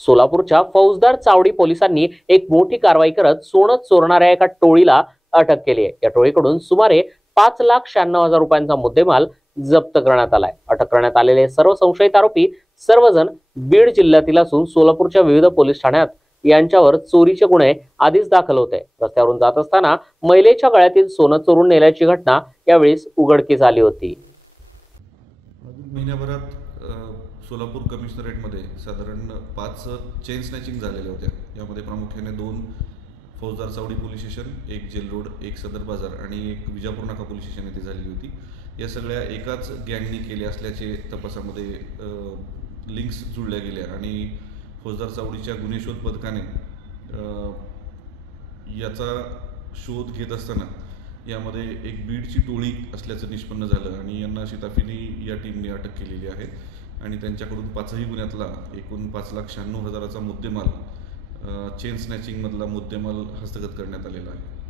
सोलापूरच्या फौजदार चावडी पोलिसांनी एक मोठी कारवाई करत सोनं चोरणाऱ्या एका टोळीला अटक केली आहे। या टोळीकडून सुमारे 5,96,000 रुपयांचा मुद्देमाल जप्त करण्यात आलाय। अटक करण्यात आलेले सर्व संशयित आरोपी सर्वजण बीड जिल्ह्यातील असून सोलापूरच्या विविध पोलीस ठाण्यात यांच्यावर चोरीचे गुन्हे आधीच दाखल होते। रस्त्यावरून जात असताना महिलेच्या गळ्यातील सोनं चोरून नेल्याची घटना यावेळी उघडकीस आली होती। महिन्याभरात सोलापूर कमिशनरेटमध्ये साधारण 5 चेन स्नॅचिंग झालेल्या होत्या। यामध्ये प्रामुख्याने 2 फौजदार चावडी पोलीस स्टेशन, 1 जेल रोड, 1 सदर बाजार आणि 1 विजापूर नाका पोलीस स्टेशन येथे झालेली होती। या सगळ्या एकाच गँगनी केले असल्याचे तपासामध्ये लिंक्स जुळल्या गेल्या आणि फौजदार चावडीच्या गुन्हे शोध पथकाने याचा शोध घेत असताना यामध्ये एक बीडची टोळी असल्याचं निष्पन्न झालं आणि यांना शिताफीने या टीमने अटक केलेली आहे आणि त्यांच्याकडून 5ही गुन्ह्यातला एकूण 5,96,000चा मुद्देमाल चेन स्नॅचिंगमधला मुद्देमाल हस्तगत करण्यात आलेला आहे।